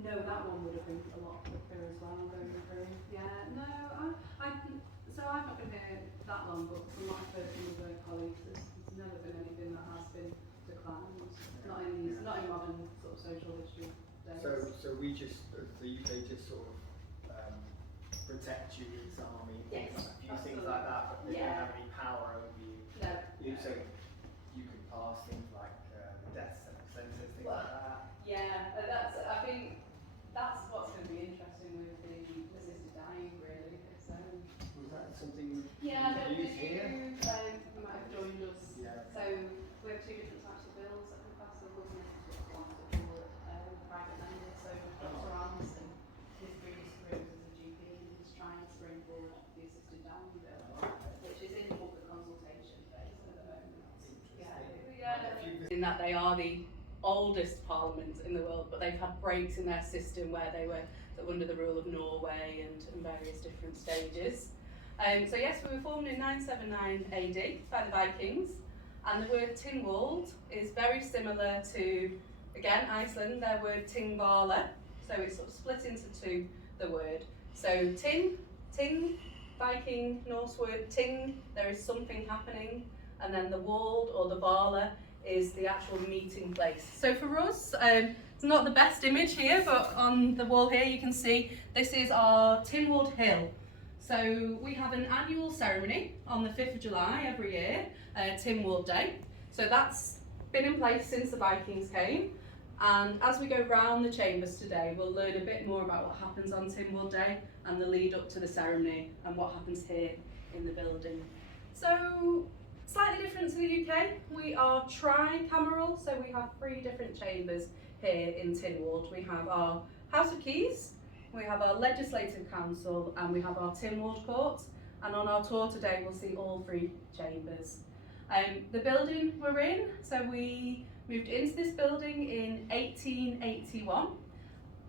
No, that one would have been a lot quicker as well going through. Yeah, no, so I've not been here that long, but from what I've heard from other colleagues, there's never been anything that has been declined. Not in modern sort of social history days. So we just, the UK just sort of protect you with its army, Yes, a few things absolutely. like that, but they Yeah. don't have any power over you. No. So you can pass things like death sentences, things Well, like that. Yeah, I think that's what's going to be interesting with the assisted dying, really. It's, Was that something yeah, you did use here? you might have joined us. Yeah. So we have two different types of bills that can pass the government. One is for private lenders. So Dr. Anderson, his previous career was as a GP, and he's trying to bring forward the assisted dying bill, which is in public consultation phase at the moment. In that they are the oldest parliament in the world, but they've had breaks in their system where they were sort of under the rule of Norway and various different stages. So yes, we were formed in 979 AD by the Vikings, and the word Tynwald is very similar to, again, Iceland, their word Tingvala, so it's sort of split into two, the word. So ting, Viking, Norse word ting, there is something happening, and then the wald or the vala is the actual meeting place. So for us, it's not the best image here, but on the wall here you can see this is our Tynwald Hill. So we have an annual ceremony on the 5th of July every year, Tynwald Day. So that's been in place since the Vikings came. And as we go round the chambers today, we'll learn a bit more about what happens on Tynwald Day and the lead up to the ceremony and what happens here in the building. So slightly different to the UK, we are tricameral, so we have 3 different chambers here in Tynwald. We have our House of Keys, we have our Legislative Council, and we have our Tynwald Court. And on our tour today, we'll see all 3 chambers. The building we're in, so we moved into this building in 1881.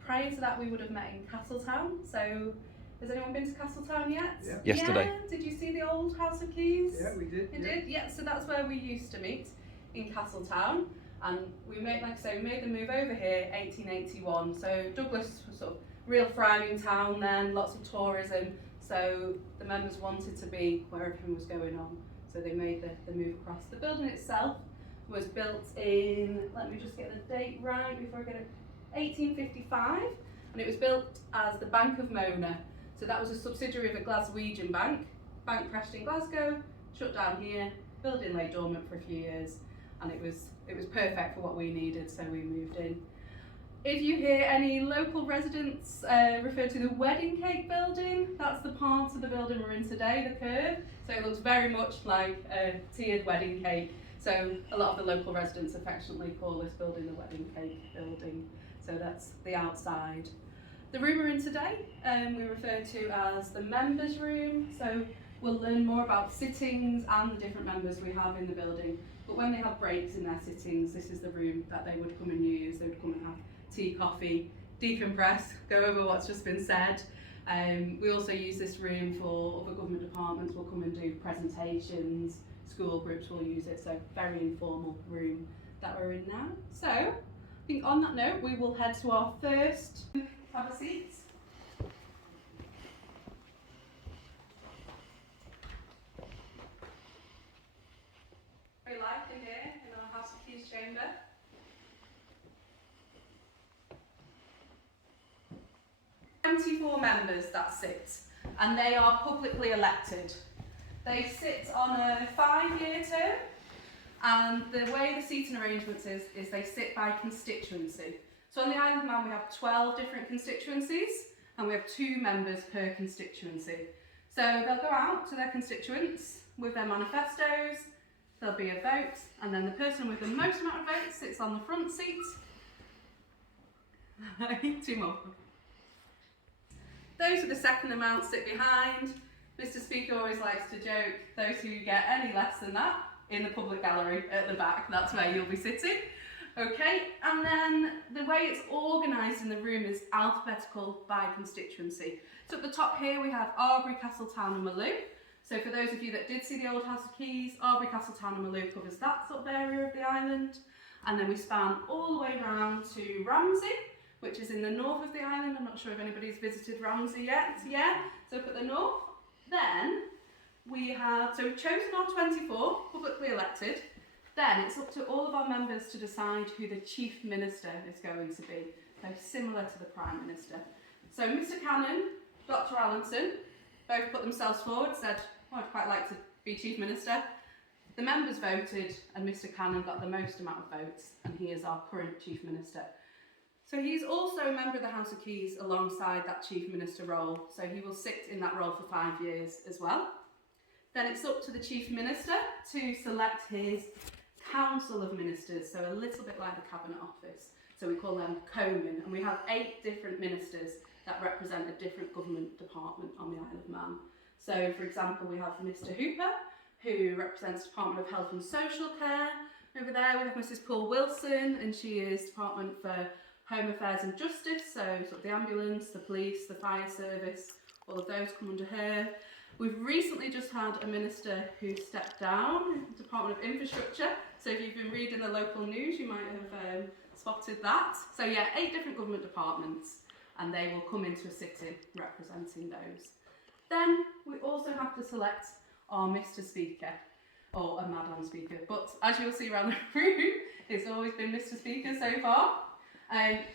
Prior to that, we would have met in Castletown. So has anyone been to Castletown yet? Yeah. Yesterday. Yeah? Did you see the old House of Keys? Yeah, we did. You did? Yeah, so that's where we used to meet, in Castletown. And we made, like I say, we made the move over here 1881. So Douglas was sort of real thriving town then, lots of tourism. So the members wanted to be where everything was going on. So they made the move across. The building itself was built in, let me just get the date right before I get it, 1855. And it was built as the Bank of Mona. So that was a subsidiary of a Glaswegian bank. Bank crashed in Glasgow, shut down here, building lay dormant for a few years, and it was perfect for what we needed, so we moved in. If you hear any local residents refer to the wedding cake building, that's the part of the building we're in today, the curve. So it looks very much like a tiered wedding cake. So a lot of the local residents affectionately call this building the wedding cake building. So that's the outside. The room we're in today, we refer to as the members' room. So we'll learn more about sittings and the different members we have in the building. But when they have breaks in their sittings, this is the room that they would come and use. They would come and have tea, coffee, decompress, go over what's just been said. We also use this room for other government departments. We'll come and do presentations, school groups will use it. So very informal room that we're in now. So I think on that note, we will head to our first. Have a seat. Very light in here in our House of Keys chamber. Members that sit, and they are publicly elected. They sit on a 5-year term, and the way the seating arrangements is they sit by constituency. So on the Isle of Man we have 12 different constituencies, and we have 2 members per constituency. So they'll go out to their constituents with their manifestos, there'll be a vote, and then the person with the most amount of votes sits on the front seat. 2 more. Those with the second amount sit behind. Mr. Speaker always likes to joke, those who get any less than that, in the public gallery at the back, that's where you'll be sitting. Okay, and then the way it's organised in the room is alphabetical by constituency. So at the top here we have Arbury, Castletown and Maloo. So for those of you that did see the old House of Keys, Arbury, Castletown and Maloo covers that sort of area of the island. And then we span all the way round to Ramsey, which is in the north of the island. I'm not sure if anybody's visited Ramsey yet. Yeah, so up at the north. Then we've chosen our 24 publicly elected. Then it's up to all of our members to decide who the Chief Minister is going to be, so similar to the Prime Minister. So Mr Cannon, Dr Allinson, both put themselves forward, said, oh, I'd quite like to be Chief Minister. The members voted and Mr Cannon got the most amount of votes, and he is our current Chief Minister. So he's also a member of the House of Keys alongside that Chief Minister role, so he will sit in that role for 5 years as well. Then it's up to the Chief Minister to select his Council of Ministers, so a little bit like the Cabinet Office. So we call them COMIN, and we have 8 different ministers that represent a different government department on the Isle of Man. So for example, we have Mr Hooper, who represents Department of Health and Social Care. Over there we have Mrs Paul Wilson, and she is Department for Home Affairs and Justice, so sort of the ambulance, the police, the fire service, all of those come under her. We've recently just had a minister who stepped down, Department of Infrastructure, so if you've been reading the local news you might have spotted that. So yeah, 8 different government departments, and they will come into a sitting representing those. Then we also have to select our Mr Speaker, or a Madam Speaker, but as you'll see around the room, it's always been Mr Speaker so far.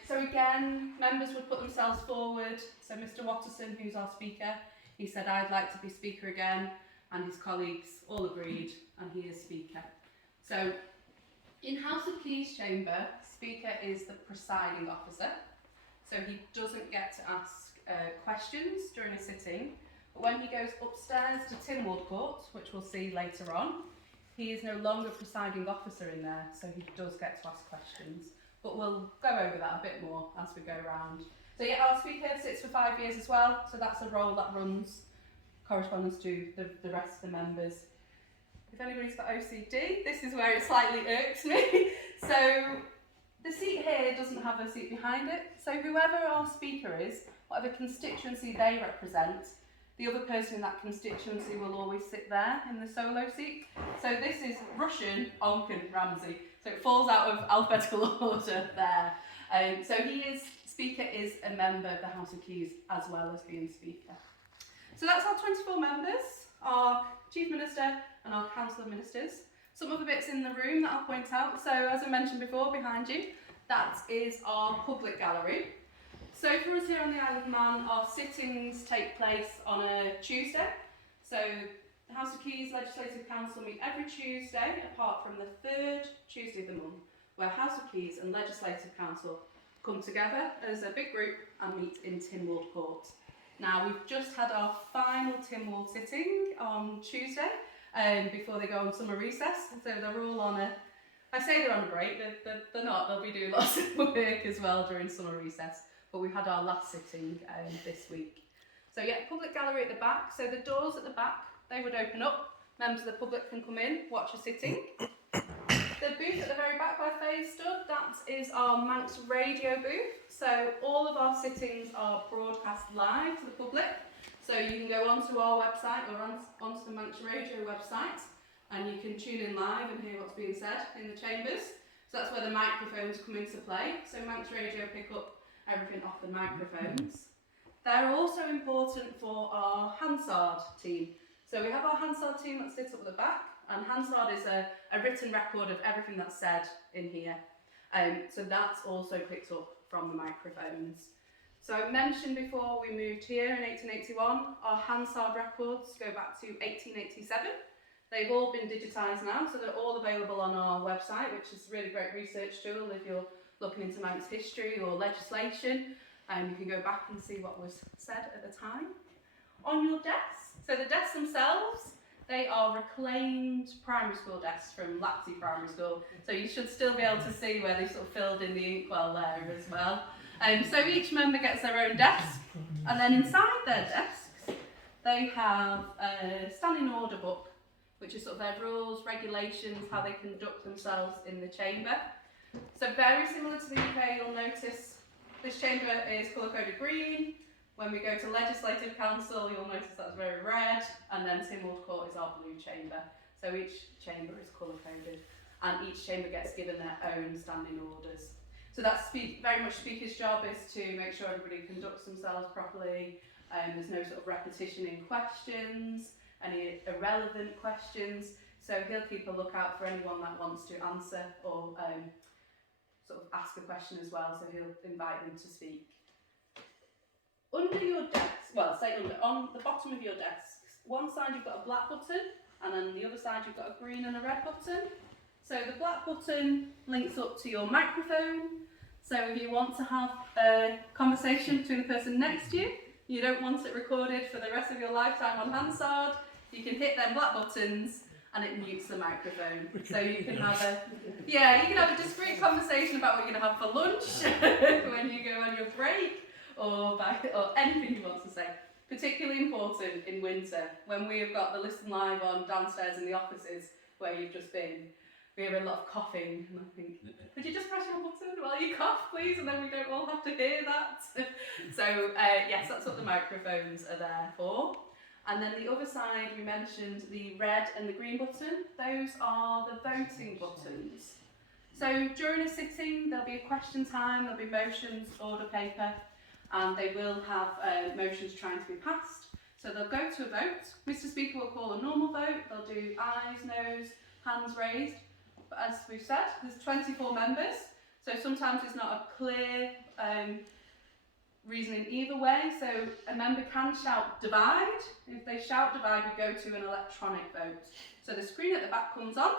So again, members would put themselves forward. So Mr Watterson, who's our Speaker, he said, I'd like to be Speaker again, and his colleagues all agreed, and he is Speaker. So in House of Keys Chamber, Speaker is the presiding officer, so he doesn't get to ask questions during a sitting, but when he goes upstairs to Tynwald Court, which we'll see later on, he is no longer presiding officer in there, so he does get to ask questions. But we'll go over that a bit more as we go around. So yeah, our Speaker sits for 5 years as well, so that's a role that runs correspondence to the rest of the members. If anybody's got OCD, this is where it slightly irks me. So the seat here doesn't have a seat behind it, so whoever our Speaker is, whatever constituency they represent, the other person in that constituency will always sit there in the solo seat. So this is Russian Onken Ramsey. So it falls out of alphabetical order there. So Speaker is a member of the House of Keys as well as being Speaker. So that's our 24 members, our Chief Minister and our Council of Ministers. Some other bits in the room that I'll point out. So as I mentioned before, behind you, that is our public gallery. So for us here on the Isle of Man, our sittings take place on a Tuesday. So the House of Keys Legislative Council meet every Tuesday, apart from the 3rd Tuesday of the month, where House of Keys and Legislative Council come together as a big group and meet in Tynwald Court. Now, we've just had our final Tynwald sitting on Tuesday, before they go on summer recess, so they're all on I say they're on a break, they're not, they'll be doing lots of work as well during summer recess, but we've had our last sitting this week. So yeah, public gallery at the back, so the doors at the back, they would open up, members of the public can come in, watch a sitting. The booth at the very back where Faye stood, that is our Manx radio booth. So all of our sittings are broadcast live to the public. So you can go onto our website or onto the Manx radio website and you can tune in live and hear what's being said in the chambers. So that's where the microphones come into play. So Manx radio pick up everything off the microphones. They're also important for our Hansard team. So we have our Hansard team that sits up at the back, and Hansard is a written record of everything that's said in here. So that's also picked up from the microphones. So I mentioned before we moved here in 1881, our Hansard records go back to 1887. They've all been digitised now, so they're all available on our website, which is a really great research tool if you're looking into Manx history or legislation. You can go back and see what was said at the time. On your desks, so the desks themselves, they are reclaimed primary school desks from Lapsey Primary School, so you should still be able to see where they sort of filled in the inkwell there as well. So each member gets their own desk, and then inside their desks they have a standing order book, which is sort of their rules, regulations, how they conduct themselves in the chamber. So very similar to the UK, you'll notice this chamber is colour-coded green. When we go to Legislative Council, you'll notice that's very red, and then Tynwald Court is our blue chamber. So each chamber is colour-coded, and each chamber gets given their own standing orders. So that's very much speaker's job, is to make sure everybody conducts themselves properly. There's no sort of repetition in questions, any irrelevant questions. So he'll keep a lookout for anyone that wants to answer or sort of ask a question as well. So he'll invite them to speak. Under your desk, well, say on the bottom of your desk, one side you've got a black button, and then the other side you've got a green and a red button. So the black button links up to your microphone. So if you want to have a conversation between the person next to you, you don't want it recorded for the rest of your lifetime on Hansard, you can hit them black buttons and it mutes the microphone. So you can have a discreet conversation about what you're going to have for lunch when you go on your break, or anything you want to say. Particularly important in winter, when we have got the Listen Live on downstairs in the offices where you've just been. We hear a lot of coughing, and I think, could you just press your button while you cough, please, and then we don't all have to hear that. So yes, that's what the microphones are there for. And then the other side, we mentioned the red and the green button. Those are the voting buttons. So during a sitting, there'll be a question time, there'll be motions, order paper, and they will have motions trying to be passed. So they'll go to a vote. Mr. Speaker will call a normal vote. They'll do ayes, noes, hands raised. But as we've said, there's 24 members, so sometimes it's not a clear reasoning either way. So a member can shout divide. If they shout divide, we go to an electronic vote. So the screen at the back comes on,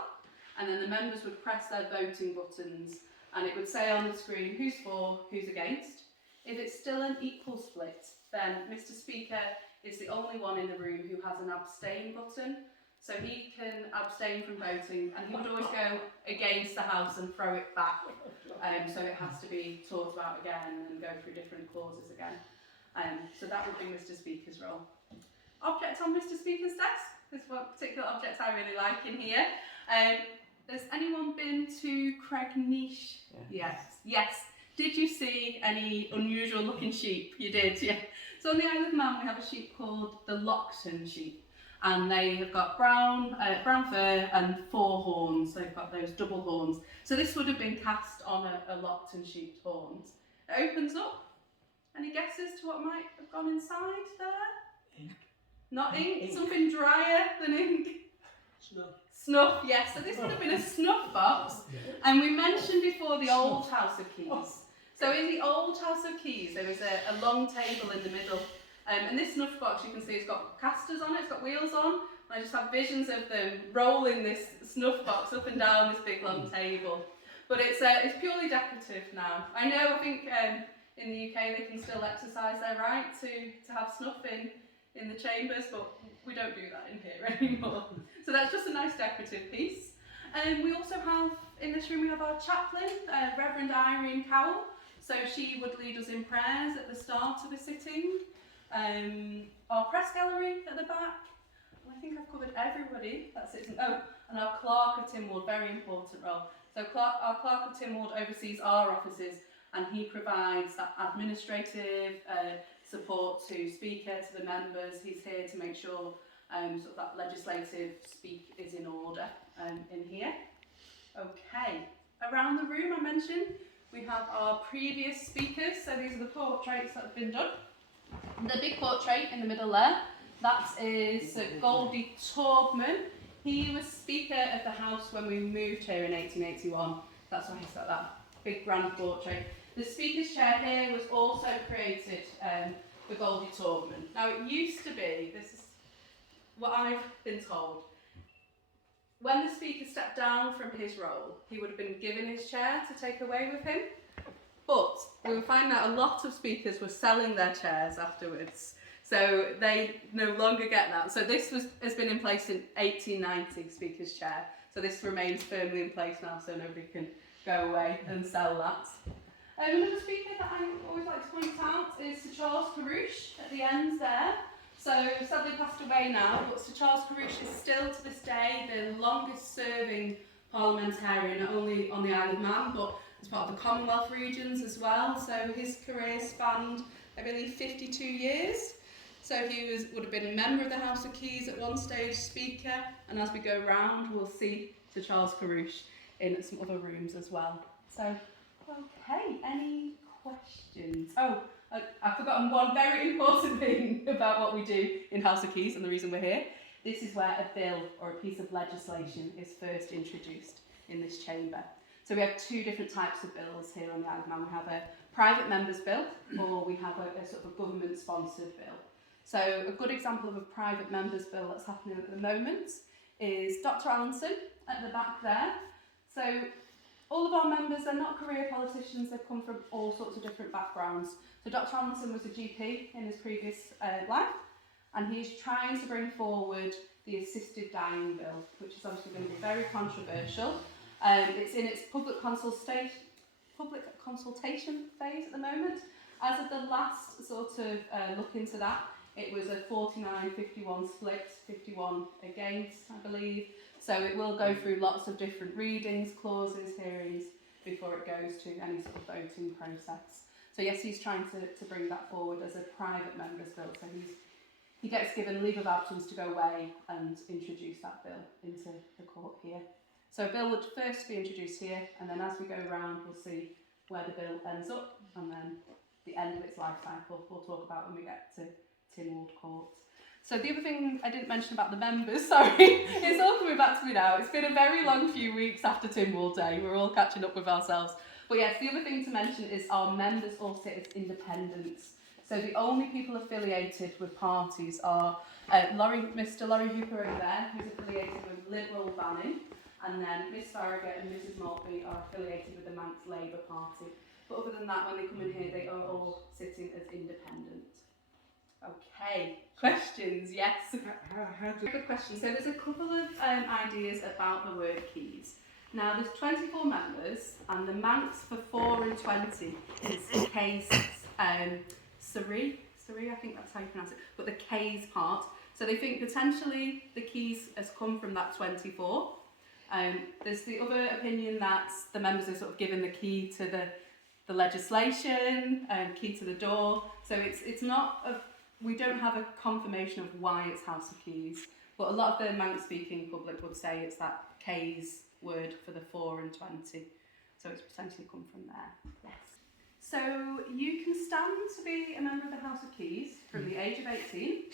and then the members would press their voting buttons, and it would say on the screen who's for, who's against. If it's still an equal split, then Mr. Speaker is the only one in the room who has an abstain button. So he can abstain from voting, and he would always go against the House and throw it back. So it has to be talked about again and go through different clauses again. So that would be Mr. Speaker's role. Object on Mr. Speaker's desk. There's one particular object I really like in here. Has anyone been to Cregneash? Yes. Yes. Did you see any unusual looking sheep? You did, yeah. So on the Isle of Man we have a sheep called the Lockton sheep. And they have got brown fur and 4 horns. They've got those double horns. So this would have been cast on a Lockton sheep's horns. It opens up. Any guesses to what might have gone inside there? Ink. Not ink, something drier than ink. Snuff. Snuff, yes. So this would have been a snuff box. And we mentioned before the old House of Keys. So in the old House of Keys, there was a long table in the middle. And this snuff box, you can see, it's got casters on it, it's got wheels on. I just have visions of them rolling this snuff box up and down this big long table. But it's purely decorative now. I think in the UK they can still exercise their right to have snuff in the chambers, but we don't do that in here anymore. So that's just a nice decorative piece. And we also have, in this room, we have our chaplain, Reverend Irene Cowell. So she would lead us in prayers at the start of a sitting. Our press gallery at the back. I think I've covered everybody that sits in. Oh, and our Clerk of Tynwald, very important role. So our Clerk of Tynwald oversees our offices, and he provides that administrative support to Speaker, to the members. He's here to make sure sort of that legislative speak is in order in here. Okay, around the room I mentioned we have our previous speakers. So these are the portraits that have been done. The big portrait in the middle there, that is Sir Goldie Taubman. He was Speaker of the House when we moved here in 1881. That's why he's got that big grand portrait. The Speaker's chair here was also created for Goldie Taubman. Now it used to be, this is what I've been told, when the Speaker stepped down from his role, he would have been given his chair to take away with him. But we were finding out a lot of speakers were selling their chairs afterwards, so they no longer get that. So this has been in place in 1890, Speaker's chair. So this remains firmly in place now, so nobody can go away and sell that. Another speaker that I always like to point out is Sir Charles Carrouche at the end there. So sadly passed away now, but Sir Charles Carrouche is still to this day the longest serving parliamentarian, not only on the Isle of Man, but as part of the Commonwealth regions as well. So his career spanned, I believe, 52 years. So he would have been a member of the House of Keys at one stage, Speaker, and as we go round, we'll see Sir Charles Carrouche in some other rooms as well. So Okay, any questions? Oh, I've forgotten one very important thing about what we do in House of Keys and the reason we're here. This is where a bill or a piece of legislation is first introduced in this chamber. So we have two different types of bills here on the Isle of Man. We have a private member's bill, or we have a sort of a government-sponsored bill. So a good example of a private member's bill that's happening at the moment is Dr. Allinson at the back there. So all of our members are not career politicians, they've come from all sorts of different backgrounds. So Dr. Allinson was a GP in his previous life, and he's trying to bring forward the assisted dying bill, which is obviously going to be very controversial. It's in its public consultation phase at the moment. As of the last sort of look into that, it was a 49-51 split, 51 against, I believe. So it will go through lots of different readings, clauses, hearings, before it goes to any sort of voting process. So yes, he's trying to bring that forward as a private member's bill. So he gets given leave of absence to go away and introduce that bill into the court here. So a bill would first be introduced here, and then as we go around, we'll see where the bill ends up, and then the end of its life cycle we'll talk about when we get to Tynwald Court. So the other thing I didn't mention about the members, sorry, it's all coming back to me now. It's been a very long few weeks after Tynwald Day. We're all catching up with ourselves. But yes, the other thing to mention is our members all sit as independents. So the only people affiliated with parties are Mr. Laurie Hooper over there, who's affiliated with Liberal Banning, and then Miss Farragut and Mrs. Maltby are affiliated with the Manx Labour Party. But other than that, when they come in here, they are all sitting as independent. Okay, questions? Yes. Very good question. So there's a couple of ideas about the word keys. Now there's 24 members, and the Manx for 4 and 20 is case Surrey, I think that's how you pronounce it, but the K's part. So they think potentially the keys has come from that 24. There's the other opinion that the members are sort of given the key to the legislation, key to the door. So it's not we don't have a confirmation of why it's House of Keys, but a lot of the Manx-speaking public would say it's that K's word for the 4 and 20. So it's potentially come from there. Yes. So you can stand to be a member of the House of Keys from the age of 18.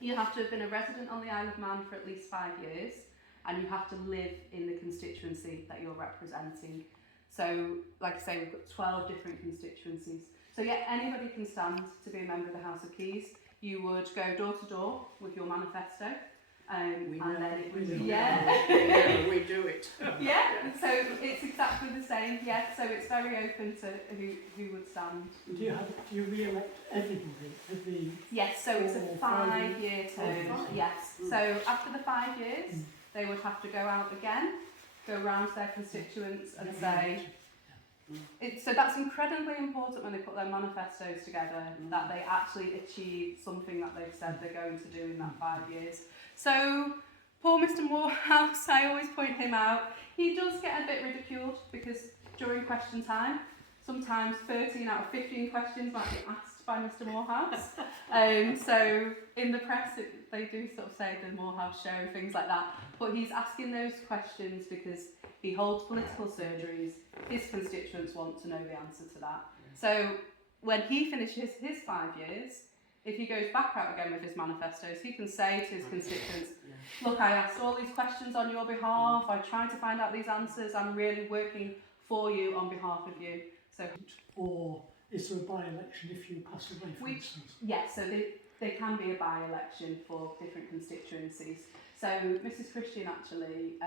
You have to have been a resident on the Isle of Man for at least 5 years, and you have to live in the constituency that you're representing. So, like I say, we've got 12 different constituencies. So yeah, anybody can stand to be a member of the House of Keys. You would go door to door with your manifesto. We do it. Yeah, so it's exactly the same. Yeah, so it's very open to who would stand. Do you re-elect everybody? Yes, so it's a 5-year term. Yes, so after the 5 years, they would have to go out again, go round to their constituents and say. So that's incredibly important when they put their manifestos together, that they actually achieve something that they've said they're going to do in that 5 years. So poor Mr. Morehouse, I always point him out. He does get a bit ridiculed because during question time, sometimes 13 out of 15 questions might be asked by Mr. Morehouse. So in the press, they do sort of say the Morehouse show, things like that. But he's asking those questions because he holds political surgeries. His constituents want to know the answer to that. So when he finishes his 5 years, if he goes back out again with his manifestos, he can say to his constituents, look, I asked all these questions on your behalf, I tried to find out these answers, I'm really working for you on behalf of you. So, or is there a by-election if you pass away, for instance? Yes, so there can be a by-election for different constituencies. So Mrs. Christian actually,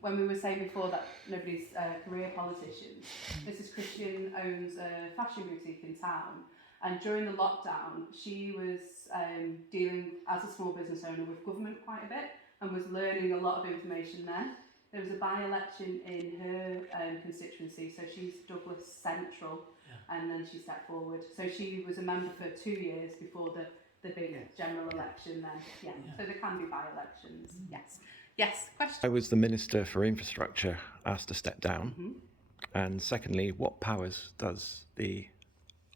when we were saying before that nobody's career politicians, Mrs. Christian owns a fashion boutique in town, and during the lockdown she was dealing as a small business owner with government quite a bit and was learning a lot of information then. There was a by-election in her constituency, so she's Douglas Central, and then she stepped forward. So she was a member for 2 years before the big general election then. So there can be by-elections. Yes, question? I was the Minister for Infrastructure asked to step down? And secondly, what powers does the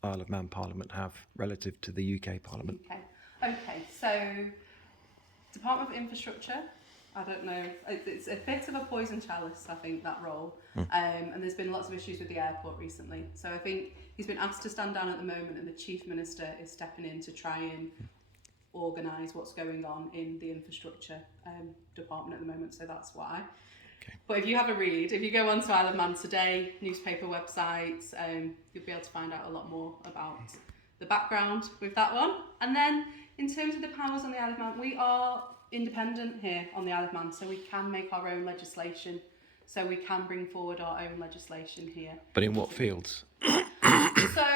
Isle of Man Parliament have relative to the UK Parliament? Okay, so Department of Infrastructure I don't know. It's a bit of a poison chalice, I think, that role. And there's been lots of issues with the airport recently. So I think he's been asked to stand down at the moment, and the Chief Minister is stepping in to try and organise what's going on in the infrastructure department at the moment. So that's why. Okay. But if you have a read, if you go onto Isle of Man Today, newspaper websites, you'll be able to find out a lot more about the background with that one. And then in terms of the powers on the Isle of Man, we are independent here on the Isle of Man, so we can make our own legislation. So we can bring forward our own legislation here. But in what fields? So,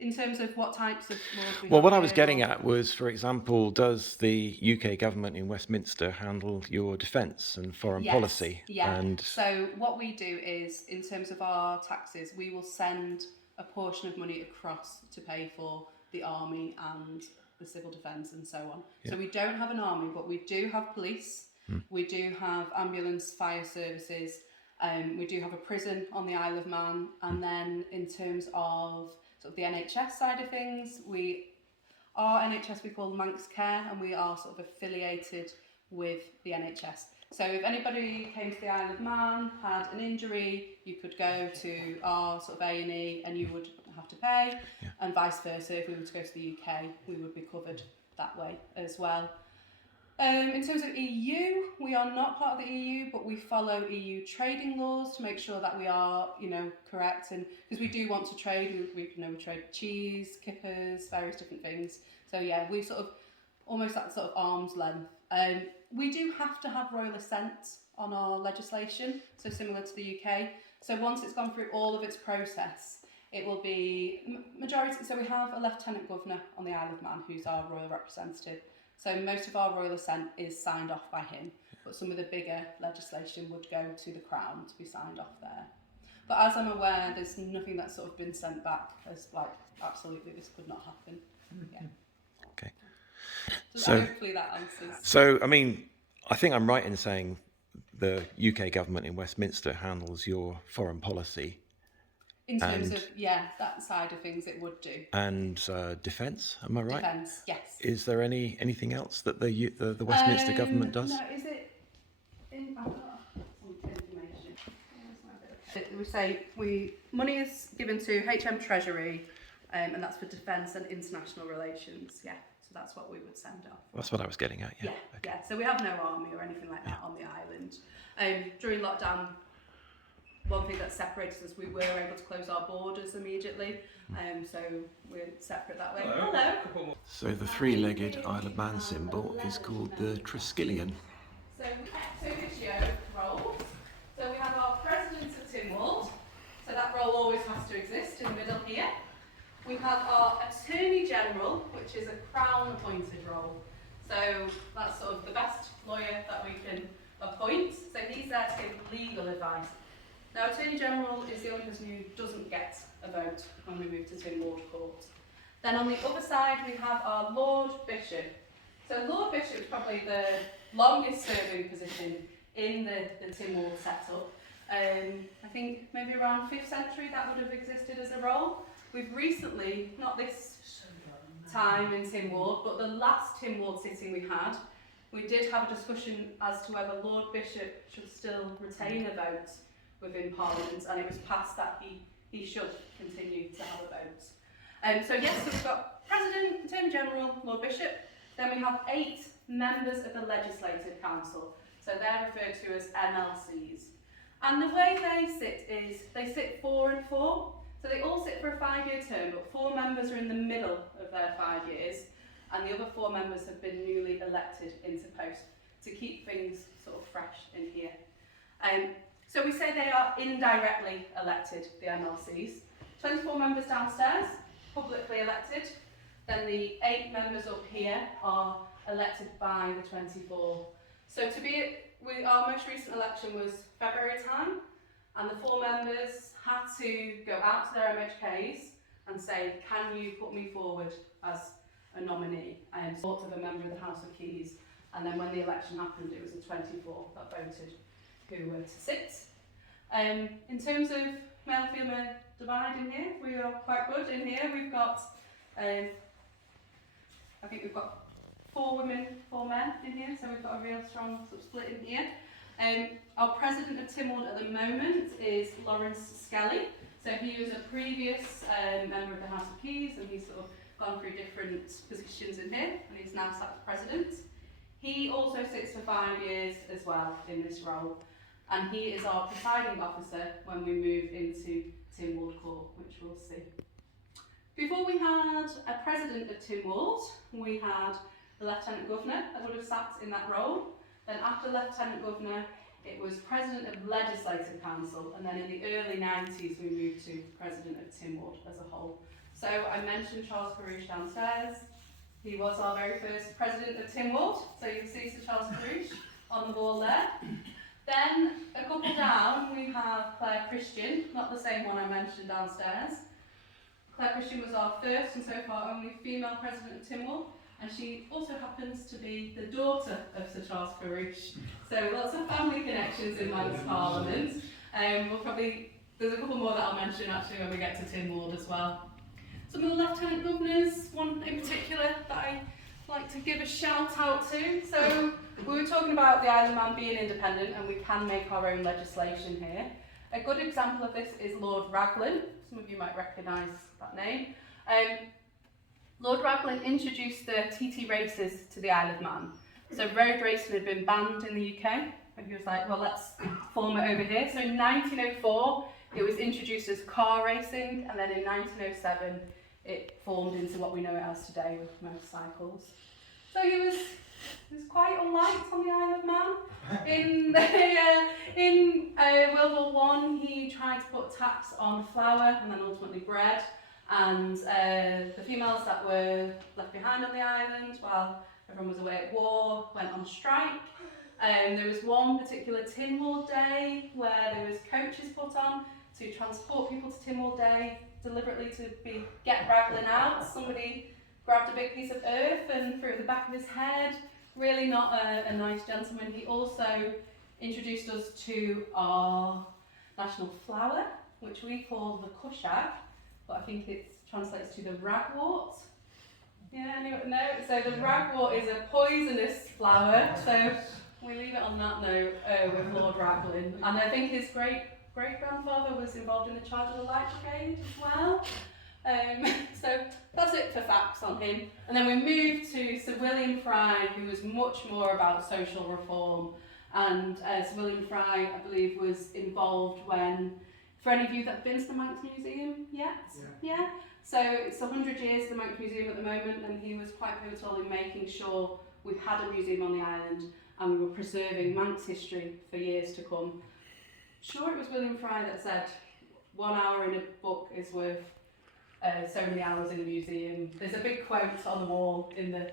in terms of what types of laws we Well, have what I was here, getting at was, for example, does the UK government in Westminster handle your defence and foreign Yes, policy? Yeah. And So what we do is, in terms of our taxes, we will send a portion of money across to pay for the army and the civil defence and so on. So we don't have an army, but we do have police. We do have ambulance, fire services. We do have a prison on the Isle of Man. And then in terms of sort of the NHS side of things, our NHS we call Manx Care, and we are sort of affiliated with the NHS. So if anybody came to the Isle of Man, had an injury, you could go to our sort of A&E and you would have to pay, and vice versa. If we were to go to the UK, we would be covered that way as well. In terms of EU, we are not part of the EU, but we follow EU trading laws to make sure that we are, correct. And because we do want to trade, we trade cheese, kippers, various different things. So yeah, we sort of almost at sort of arm's length. We do have to have royal assent on our legislation, so similar to the UK. So once it's gone through all of its process, it will be majority. So we have a Lieutenant Governor on the Isle of Man who's our royal representative. So most of our royal assent is signed off by him, but some of the bigger legislation would go to the Crown to be signed off there. But as I'm aware, there's nothing that's sort of been sent back as like, absolutely, this could not happen. Yeah. okay. So So- hopefully that answers. So, I mean, I think I'm right in saying the UK government in Westminster handles your foreign policy In terms and- of, that side of things, it would do. and defence. Am I right? Defence, yes. Is there anything else that the Westminster government does? No, is it in, I've got some information. We say money is given to HM Treasury, and that's for defence and international relations. Yeah, so that's what we would send off. That's what I was getting at. Yeah. Yeah. So we have no army or anything like that on the island. During lockdown, one thing that separates us, we were able to close our borders immediately. So we're separate that way. Hello. So the three-legged Isle of Man symbol is called the Triskelion. So ex officio roles. So we have our president of Tynwald. So that role always has to exist in the middle here. We have our Attorney General, which is a Crown appointed role. So that's sort of the best lawyer that we can appoint. So he's there to give legal advice. Now, Attorney General is the only person who doesn't get a vote when we move to Tynwald Court. Then on the other side, we have our Lord Bishop. So Lord Bishop is probably the longest serving position in the Tynwald setup. I think maybe around 5th century that would have existed as a role. We've recently, not this time in Tynwald, but the last Tynwald sitting we had, we did have a discussion as to whether Lord Bishop should still retain a vote within Parliament, and it was passed that he should continue to have a vote. So yes, so we've got President, Attorney General, Lord Bishop, then we have 8 members of the Legislative Council, so they're referred to as MLCs. And the way they sit is, they sit 4 and 4, so they all sit for a 5-year term, but 4 members are in the middle of their 5 years, and the other 4 members have been newly elected into post to keep things sort of fresh in here. So we say they are indirectly elected, the MLCs. 24 members downstairs, publicly elected. Then the 8 members up here are elected by the 24. So our most recent election was February time, and the 4 members had to go out to their MHKs and say, can you put me forward as a nominee? And sort of a member of the House of Keys. And then when the election happened, it was the 24 that voted who were to sit. In terms of male-female divide in here, we are quite good in here. We've got, I think we've got 4 women, 4 men in here, so we've got a real strong sort of split in here. Our president of Tynwald at the moment is Lawrence Skelly. So he was a previous member of the House of Keys, and he's sort of gone through different positions in here, and he's now sat as president. He also sits for 5 years as well in this role, and he is our presiding officer when we move into Tynwald Court, which we'll see. Before we had a president of Tynwald, we had the Lieutenant Governor that would have sat in that role. Then after Lieutenant Governor, it was President of Legislative Council, and then in the early 90s we moved to President of Tynwald as a whole. So I mentioned Charles Carouche downstairs. He was our very first President of Tynwald, so you can see Sir Charles Carouche on the wall there. Then a couple down we have Claire Christian, not the same one I mentioned downstairs. Claire Christian was our first and so far only female President of Tynwald, and she also happens to be the daughter of Sir Charles Carouche. So lots of family connections in Manx Parliament. There's a couple more that I'll mention actually when we get to Tynwald as well. Some of the Lieutenant Governors, one in particular that I like to give a shout out to. So we were talking about the Isle of Man being independent, and we can make our own legislation here. A good example of this is Lord Raglan. Some of you might recognise that name. Lord Raglan introduced the TT races to the Isle of Man. So road racing had been banned in the UK, and he was like, well, let's form it over here. So in 1904, it was introduced as car racing, and then in 1907, it formed into what we know it as today with motorcycles. So he was quite unliked on the Isle of Man. In World War One, he tried to put tax on flour and then ultimately bread. And the females that were left behind on the island while everyone was away at war went on strike. There was one particular Tynwald Day where there was coaches put on to transport people to Tynwald Day deliberately to get Raglan out. Somebody grabbed a big piece of earth and threw it at the back of his head. Really not a nice gentleman. He also introduced us to our national flower, which we call the cushag, but I think it translates to the ragwort. Yeah, anyone know? So the ragwort is a poisonous flower, so we leave it on that note with Lord Raglan. And I think his great-grandfather was involved in the charge of the Light Brigade as well. So that's it for facts on him. And then we moved to Sir William Fry, who was much more about social reform. And Sir William Fry, I believe, was involved when, for any of you that have been to the Manx Museum yet? Yeah? So it's 100 years of the Manx Museum at the moment, and he was quite pivotal in making sure we had a museum on the island and we were preserving Manx history for years to come. Sure, it was William Fry that said 1 hour in a book is worth so many hours in a museum. There's a big quote on the wall in the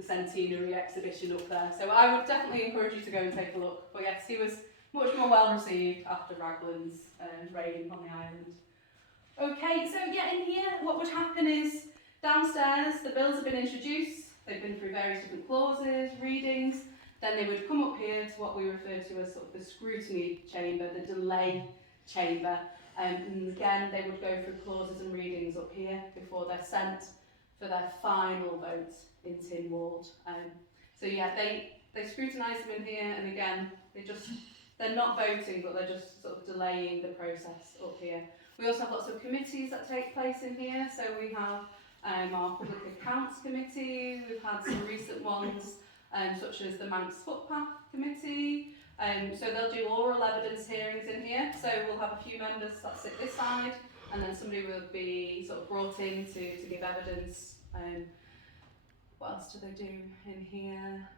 centenary exhibition up there. So I would definitely encourage you to go and take a look. But yes, he was much more well received after Raglan's reign on the island. Okay, so yeah, in here what would happen is downstairs the bills have been introduced, they've been through various different clauses, readings, then they would come up here to what we refer to as sort of the scrutiny chamber, the delay chamber. And again, they would go through clauses and readings up here before they're sent for their final vote in Tynwald. So yeah, they scrutinise them in here, and again, they're not voting, but they're just sort of delaying the process up here. We also have lots of committees that take place in here. So we have our Public Accounts Committee. We've had some recent ones, such as the Manx Footpath Committee. So they'll do oral evidence hearings in here. So we'll have a few members that sit this side, and then somebody will be sort of brought in to give evidence. What else do they do in here?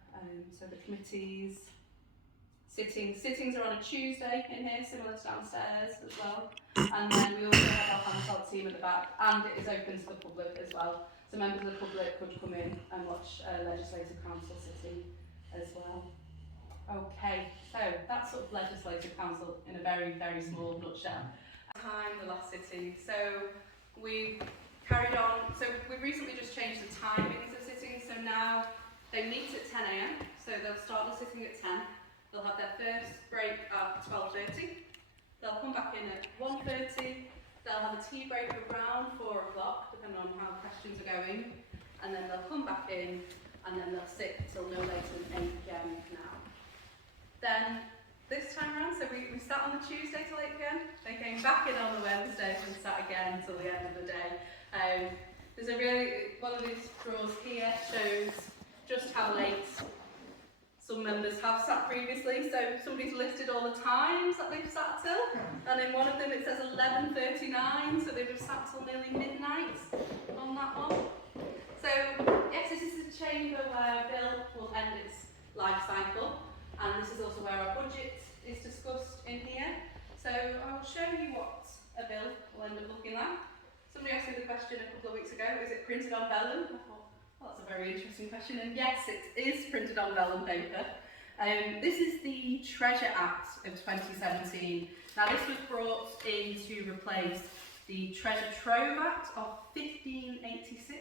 So the committees. Sittings are on a Tuesday in here, similar to downstairs as well. And then we also have our Hansard team at the back, and it is open to the public as well. So members of the public could come in and watch Legislative Council sitting as well. Okay, so that's sort of Legislative Council in a very, very small nutshell. The last sitting. So we've carried on. So we've recently just changed the timings of sittings. So now they meet at 10 AM. So they'll start the sitting at 10. They'll have their first break at 12:30. They'll come back in at 1:30. They'll have a tea break around 4 o'clock, depending on how questions are going. And then they'll come back in and then they'll sit till no later than 8 p.m. now. Then this time around, so we sat on the Tuesday till 8 p.m. They came back in on the Wednesday and sat again till the end of the day. There's one of these drawers here shows just how late some members have sat previously. So somebody's listed all the times that they've sat till, and in one of them it says 11:39, so they've just sat till nearly midnight on that one. So yes, this is a chamber where a bill will end its life cycle, and this is also where our budget is discussed in here. So I will show you what a bill will end up looking like. Somebody asked me the question a couple of weeks ago, is it printed on vellum? I thought, well, that's a very interesting question, and yes, it is printed on vellum paper. This is the Treasure Act of 2017. Now this was brought in to replace the Treasure Trove Act of 1586.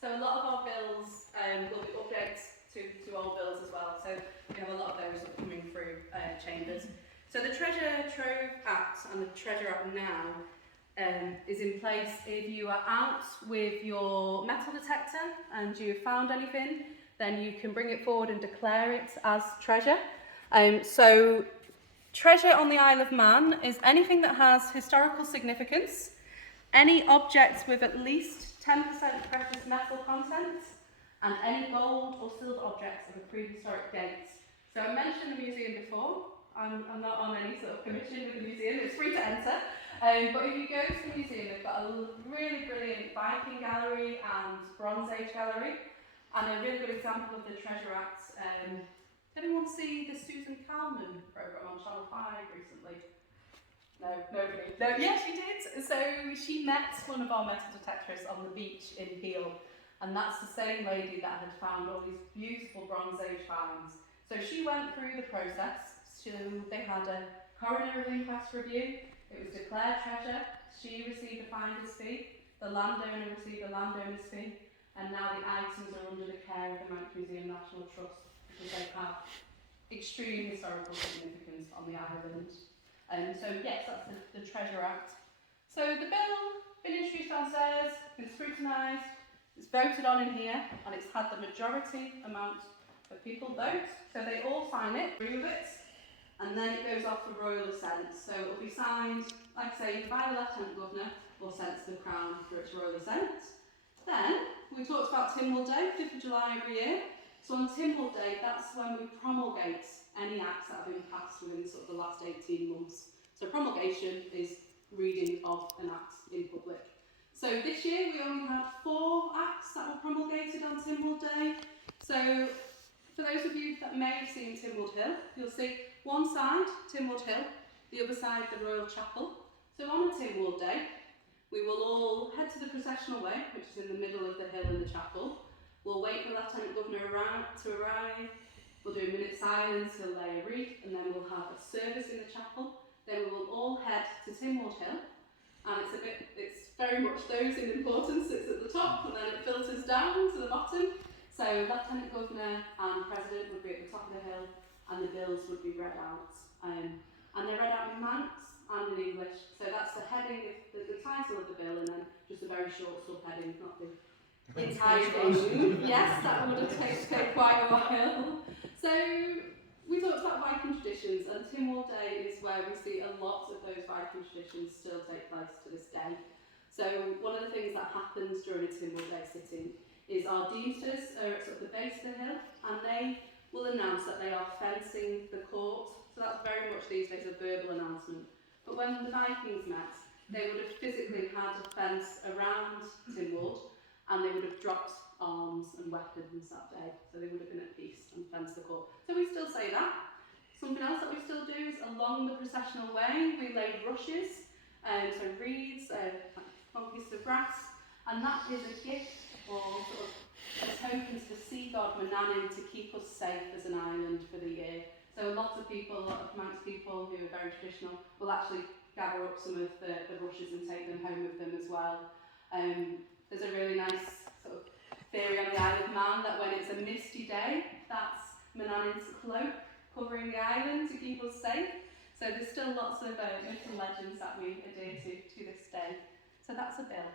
So a lot of our bills will be updates to old bills as well. So we have a lot of those that are coming through chambers. So the Treasure Trove Act and the Treasure Act now is in place if you are out with your metal detector and you've found anything, then you can bring it forward and declare it as treasure. So treasure on the Isle of Man is anything that has historical significance, any objects with at least 10% precious metal content, and any gold or silver objects of a prehistoric date. So I mentioned the museum before. I'm not on any sort of commission with the museum, it's free to enter. But if you go to the museum, they've got a really brilliant Viking gallery and Bronze Age gallery, and a really good example of the Treasure Act. Did anyone see the Susan Calman programme on Channel 5 recently? No, nobody. No, yeah, she did. So she met one of our metal detectorists on the beach in Peel, and that's the same lady that had found all these beautiful Bronze Age finds. So she went through the process. They had a coroner's inquest review. It was declared treasure. She received a finder's fee. The landowner received a landowner's fee. And now the items are under the care of the Manx Museum National Trust because they have extreme historical significance on the island. So yes, that's the Treasure Act. So the bill, been introduced downstairs, been scrutinised, it's voted on in here, and it's had the majority amount of people vote. So they all sign it, approve it, and then it goes off for royal assent. So it will be signed, like I say, by the Lieutenant Governor or sent to the Crown for its royal assent. Then, we talked about Tynwald Day, 5th of July every year. So on Tynwald Day, that's when we promulgate any acts that have been passed within sort of the last 18 months. So promulgation is reading of an act in public. So this year we only had 4 acts that were promulgated on Tynwald Day. So for those of you that may have seen Tynwald Hill, you'll see one side, Tynwald Hill, the other side, the Royal Chapel. So on a Tynwald Day, we will all head to the processional way, which is in the middle of the hill and the chapel. We'll wait for the Lieutenant Governor to arrive. We'll do a minute silence, he'll lay a wreath, and then we'll have a service in the chapel. Then we will all head to Tynwald Hill, and it's very much those in importance. It's at the top, and then it filters down to the bottom. So Lieutenant Governor and President would be at the top of the hill, and the bills would be read out. And they're read out in Manx and in English. So that's the heading, the title of the bill, and then just a very short subheading, not the entire thing. Yes, that would have taken quite a while. So we talked about Viking traditions, and Tynwald Day is where we see a lot of those Viking traditions still take place to this day. So one of the things that happens during a Tynwald Day sitting is our deemsters are at sort of the base of the hill, and they will announce that they are fencing the court. So that's very much these days a verbal announcement. But when the Vikings met, they would have physically had a fence around Tynwald, and they would have dropped arms and weapons that day. So they would have been at peace and fenced the court. So we still say that. Something else that we still do is along the processional way, we lay rushes, so reeds, long pieces of grass, and that is a gift or sort of a token to the sea god Manannan to keep us safe as an island for the year. So a lot of Manx people who are very traditional will actually gather up some of the rushes and take them home with them as well. There's a really nice sort of theory on the Isle of Man that when it's a misty day, that's Manannan's cloak covering the island to keep us safe. So there's still lots of myths and legends that we adhere to this day. So that's a bill.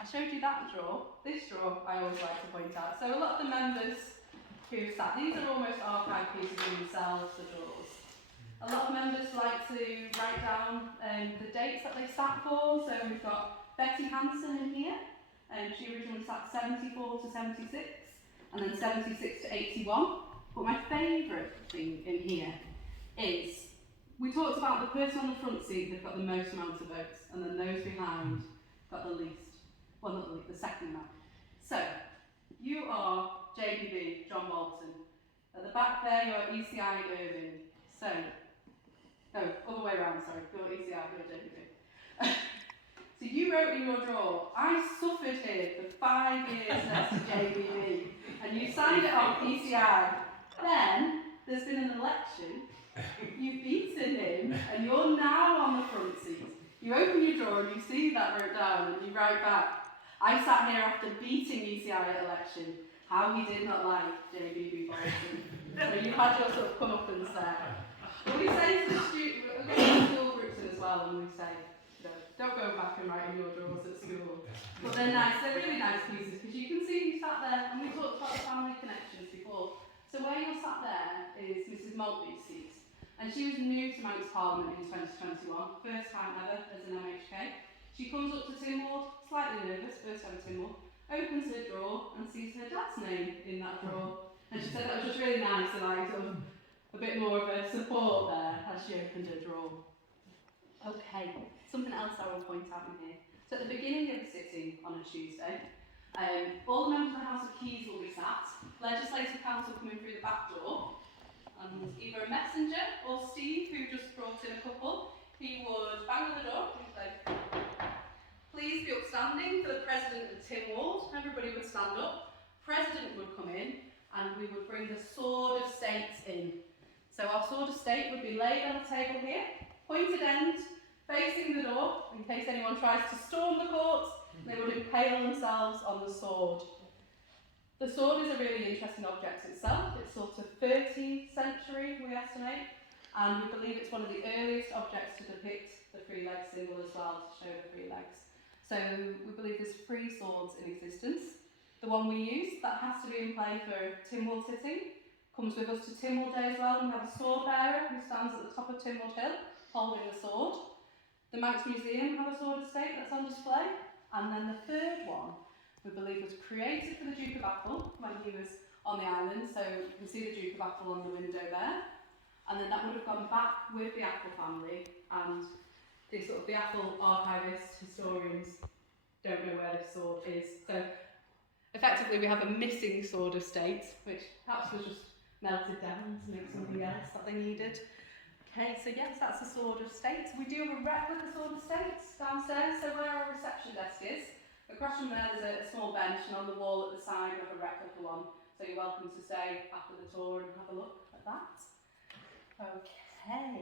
I showed you that drawer. This drawer I always like to point out. So a lot of the members who sat, these are almost archive pieces in themselves, the drawers. A lot of members like to write down the dates that they sat for. So we've got Betty Hanson in here. She originally sat 74 to 76 and then 76 to 81. But my favourite thing in here is, we talked about the person on the front seat that got the most amount of votes, and then those behind got the least. Well, not the least, the second amount. So, you are JBB, John Bolton. At the back there, you're ECI Irving. So, no, other way around, sorry. You're ECI, you're JBB. So you wrote in your drawer, I suffered here for 5 years next to JBB, and you signed it off ECI. Then, there's been an election, you've beaten him, and you're now on the front seat. You open your drawer and you see that wrote down, and you write back, I sat here after beating ECI at election, how he did not like JBB Bolton. So you've had your sort of comeuppance there. But we say to the students, we go to school groups in as well, and we say, don't go back and write in your drawers at school. But they're nice, they're really nice pieces, because you can see you sat there, and we talked about the family connections before. So where you're sat there is Mrs Maltby's seat, and she was new to Manx Parliament in 2021, first time ever as an MHK. She comes up to Tim Ward, slightly nervous, first ever Tim Ward, opens her drawer and sees her dad's name in that drawer. And she said that was just really nice, and like sort of a bit more of a support there as she opened her drawer. Okay, something else I will point out in here. So at the beginning of the sitting on a Tuesday, all the members of the House of Keys will be sat, Legislative Council coming through the back door, and either a messenger or Steve, who just brought in a couple, he would bang on the door and say, please be upstanding for the President of Tim Ward. Everybody would stand up, President would come in, and we would bring the Sword of State in. So our Sword of State would be laid on the table here, pointed end, facing the door, in case anyone tries to storm the court, they would impale themselves on the sword. The sword is a really interesting object itself. It's sort of 13th century, we estimate, and we believe it's one of the earliest objects to depict the three leg symbol as well, to show the three legs. So we believe there's 3 swords in existence. The one we use, that has to be in play for Tynwald sitting, comes with us to Tynwald Day as well, and we have a sword bearer who stands at the top of Tynwald Hill, holding the sword. The Manx Museum have a sword of state that's on display, and then the third one we believe was created for the Duke of Atholl when he was on the island, so you can see the Duke of Atholl on the window there, and then that would have gone back with the Atholl family, and the Atholl archivists, historians don't know where this sword is, so effectively we have a missing sword of state, which perhaps was just melted down to make something else that they needed. Okay, so yes, that's the Sword of State. We do have a replica Sword of State downstairs, so where our reception desk is, across from there there's a small bench, and on the wall at the side we have a replica one. So you're welcome to stay after the tour and have a look at that. Okay,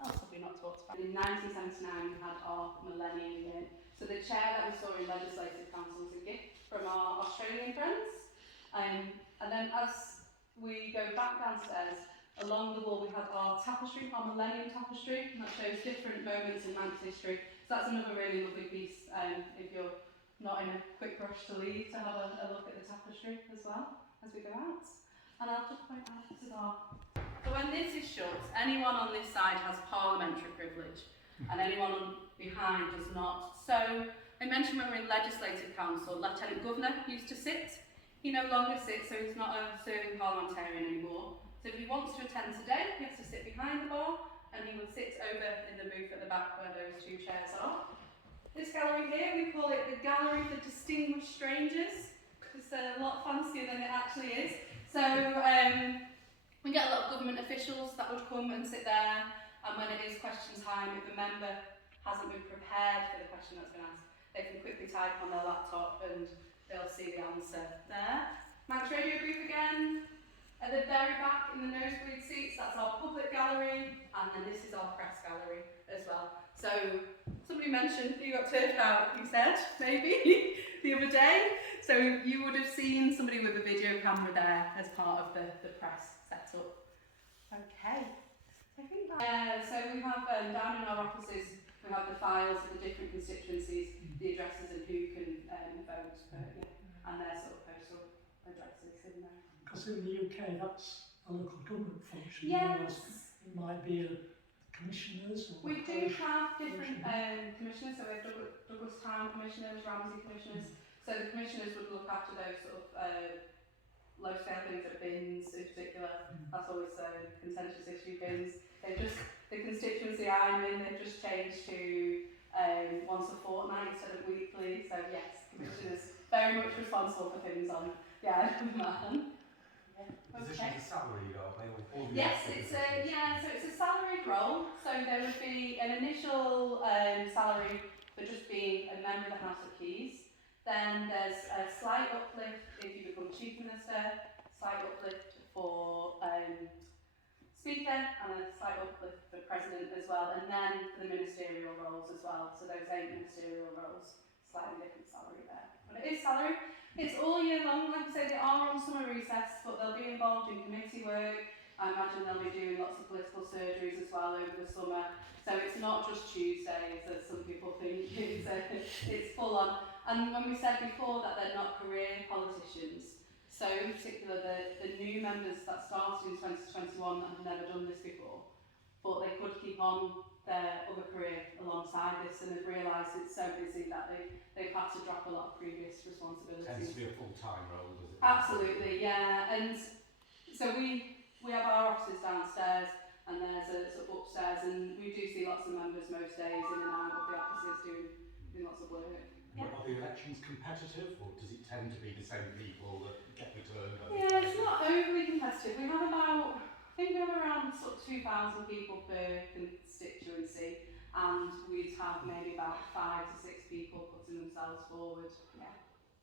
what else have we not talked about? In 1979 we had our Millennium Year. So the chair that we saw in Legislative Council was a gift from our Australian friends. And then as we go back downstairs, along the wall we have our tapestry, our Millennium Tapestry, and that shows different moments in Manx history. So that's another really lovely piece if you're not in a quick rush to leave, to have a look at the tapestry as well as we go out. And I'll just point out this is our... So when this is shut, anyone on this side has parliamentary privilege and anyone behind does not. So I mentioned when we were in Legislative Council, Lieutenant Governor used to sit. He no longer sits, so he's not a serving parliamentarian anymore. So if he wants to attend today, he has to sit behind the bar, and he would sit over in the booth at the back where those 2 chairs are. This gallery here, we call it the Gallery for Distinguished Strangers. It's a lot fancier than it actually is. So we get a lot of government officials that would come and sit there, and when it is question time, if a member hasn't been prepared for the question that's been asked, they can quickly type on their laptop and they'll see the answer there. Manx Radio Group again. At the very back in the nosebleed seats, that's our public gallery, and then this is our press gallery as well. So somebody mentioned you got turfed out, you said, maybe, the other day. So you would have seen somebody with a video camera there as part of the press setup. Okay. I think that, so we have down in our offices, we have the files of the different constituencies, the addresses and who can Because in the UK that's a local government function. Yes. whereas It might be commissioners or We do parish have different commissioners. commissioners, so we have Douglas Town commissioners, Ramsey commissioners. So the commissioners would look after those sort of low scale things like bins in particular. That's always a contentious issue, bins. The constituency I'm in, they've just changed to once a fortnight instead of weekly. So yes, commissioners very much responsible for things on the Isle of Man. Positions are salaried, are they? Or Yes, it's a salaried role. So there would be an initial salary for just being a member of the House of Keys. Then there's a slight uplift if you become Chief Minister, slight uplift for Speaker, and a slight uplift for President as well, and then for the ministerial roles as well. So those 8 ministerial roles, slightly different salary there. But it is salary. It's all year long, like I say, they are on summer recess, but they'll be involved in committee work. I imagine they'll be doing lots of political surgeries as well over the summer. So it's not just Tuesdays, as some people think. It's full on. And when we said before that they're not career politicians, so in particular the new members that started in 2021 that have never done this before, but they could keep on their other career alongside this, and they've realised it's so busy that they've had to drop a lot of previous responsibilities. Tends to be a full-time role, does it? Absolutely, yeah. And so we have our offices downstairs, and there's a sort of upstairs, and we do see lots of members most days in and out of the offices doing lots of work. Yeah. Are the elections competitive, or does it tend to be the same people that get returned? Yeah, it's not overly competitive. We have around sort of 2,000 people per constituency, and we'd have maybe about 5 to 6 people putting themselves forward.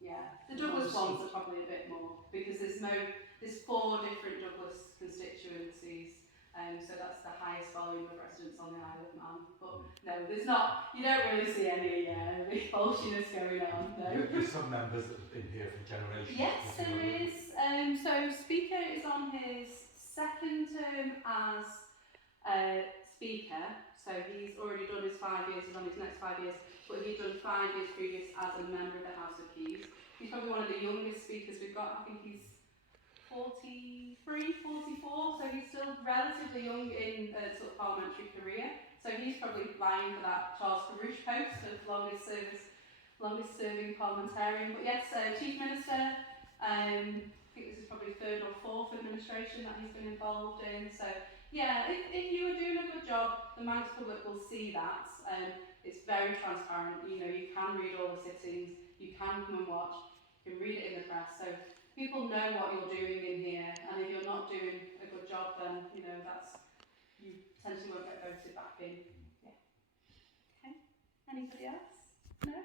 Yeah. The Douglas ones are probably a bit more, because there's 4 different Douglas constituencies. So that's the highest volume of residents on the Isle of Man. But no, there's not, you don't really see any repulsiveness going on, no. There's some members that have been here for generations. Yes, there is. So Speaker is on his 2nd term as Speaker. So he's already done his 5 years, he's on his next 5 years. But he's done 5 years previous as a member of the House of Keys. He's probably one of the youngest speakers we've got. I think he's 43, 44, so he's still relatively young in sort of parliamentary career. So he's probably vying for that Charles Carouche post of longest serving parliamentarian. But yes, Chief Minister, I think this is probably 3rd or 4th administration that he's been involved in. So yeah, if you are doing a good job, the Manx public will see that. It's very transparent. You know, you can read all the sittings, you can come and watch, you can read it in the press. So people know what you're doing in here, and if you're not doing a good job, then you know you potentially won't get voted back in. Yeah. Okay. Anybody else? No.